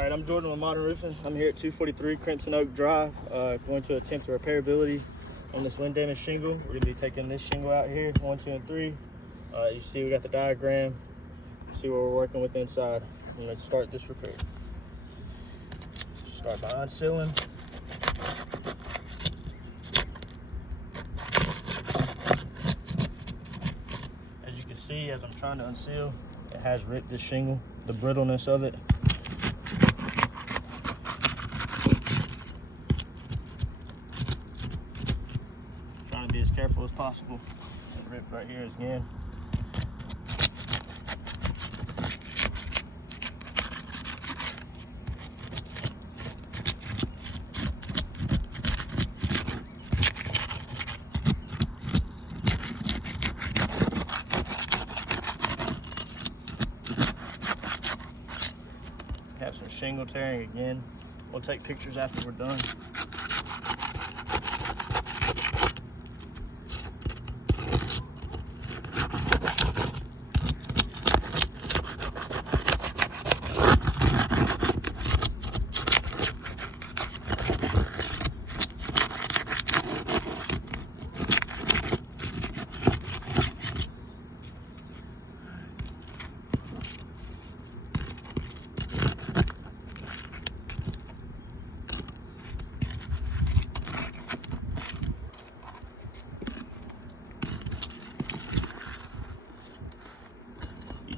All right, I'm Jordan with Modern Roofing. I'm here at 243 Crimson Oak Drive, going to attempt a repairability on this wind damage shingle. We're gonna be taking this shingle out here, 1, 2, and 3. You see we got the diagram. See what we're working with inside. And let's start this repair. Start by unsealing. As you can see, as I'm trying to unseal, it has ripped this shingle, the brittleness of it. Trying to be as careful as possible. It ripped right here again. Have some shingle tearing again. We'll take pictures after we're done.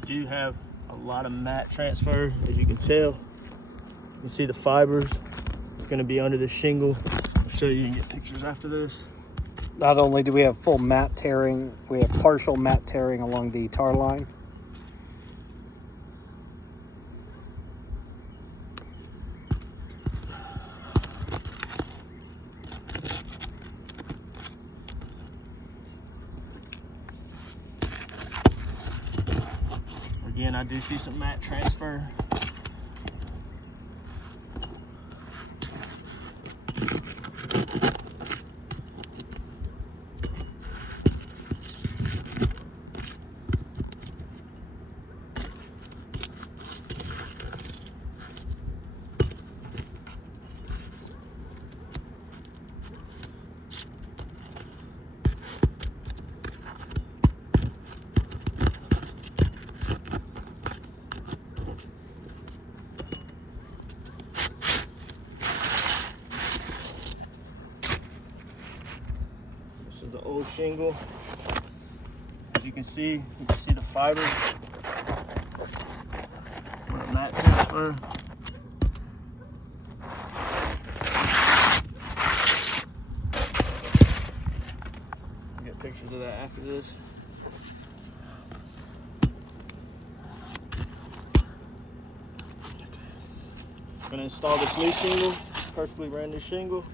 Do have a lot of mat transfer, as you can tell. You can see the fibers. It's going to be under the shingle. I'll show you and get pictures after this. Not only do we have full mat tearing, we have partial mat tearing along the tar line. Again, I do see some mat transfer. This is the old shingle. As you can see the fibers. Mat transfer. I'll get pictures of that after this. I'm gonna install this new shingle, perfectly brand new shingle.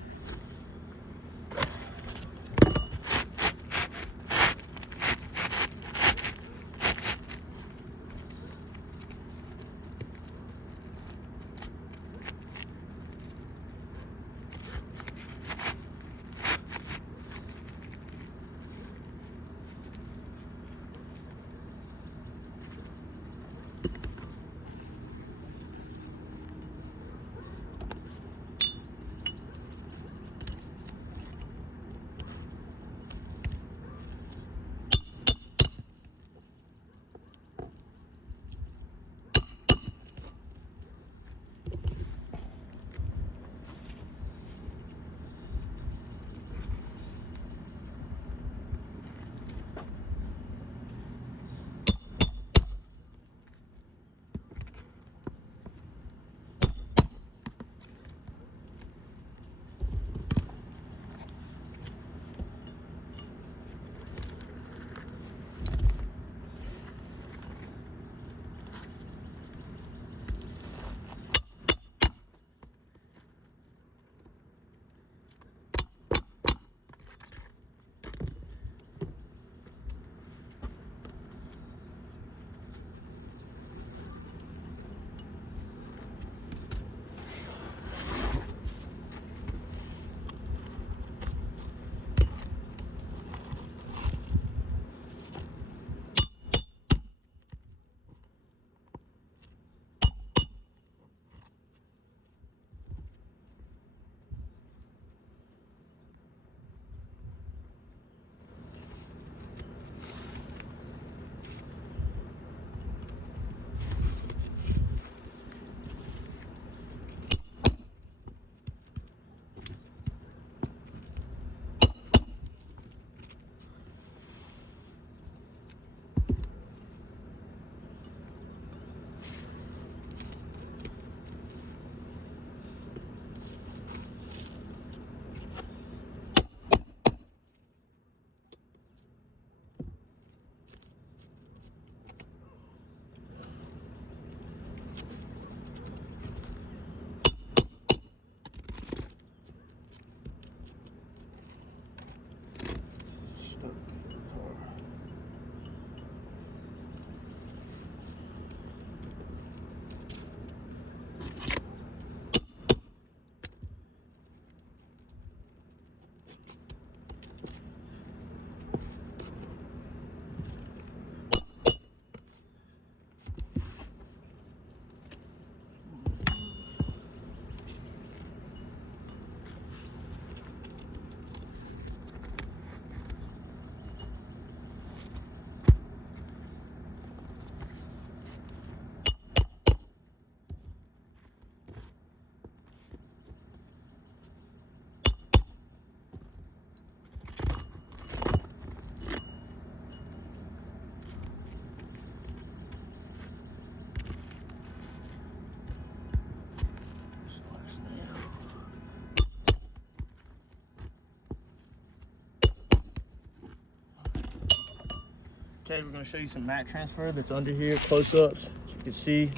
Okay, we're gonna show you some mat transfer that's under here, close-ups. As you can see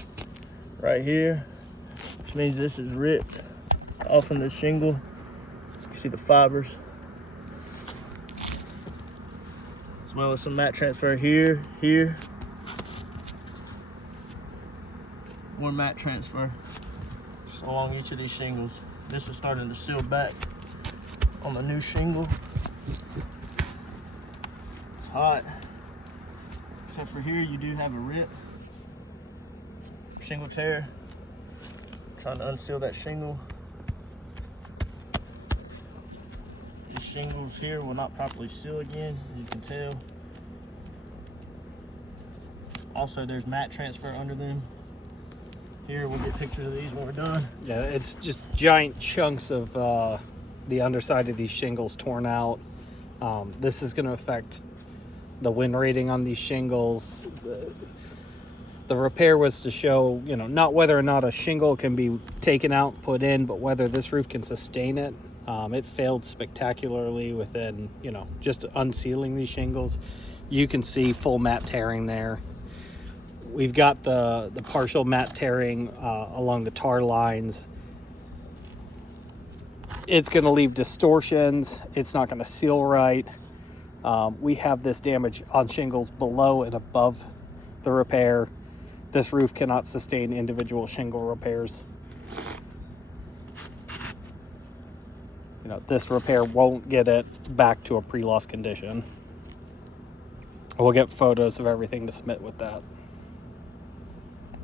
right here, which means this is ripped off from this shingle. You can see the fibers. As well as some mat transfer here, here. More mat transfer just along each of these shingles. This is starting to seal back on the new shingle. It's hot. Except for here, you do have a rip. Shingle tear. Trying to unseal that shingle. These shingles here will not properly seal again, as you can tell. Also, there's mat transfer under them. Here, we'll get pictures of these when we're done. Yeah, it's just giant chunks of the underside of these shingles torn out. This is going to affect the wind rating on these shingles. The repair was to show, you know, not whether or not a shingle can be taken out and put in, but whether this roof can sustain it. It failed spectacularly within, you know, just unsealing these shingles. You can see full mat tearing there. We've got the partial mat tearing along the tar lines. It's going to leave distortions. It's not going to seal right. We have this damage on shingles below and above the repair. This roof cannot sustain individual shingle repairs. You know, this repair won't get it back to a pre-loss condition. We'll get photos of everything to submit with that.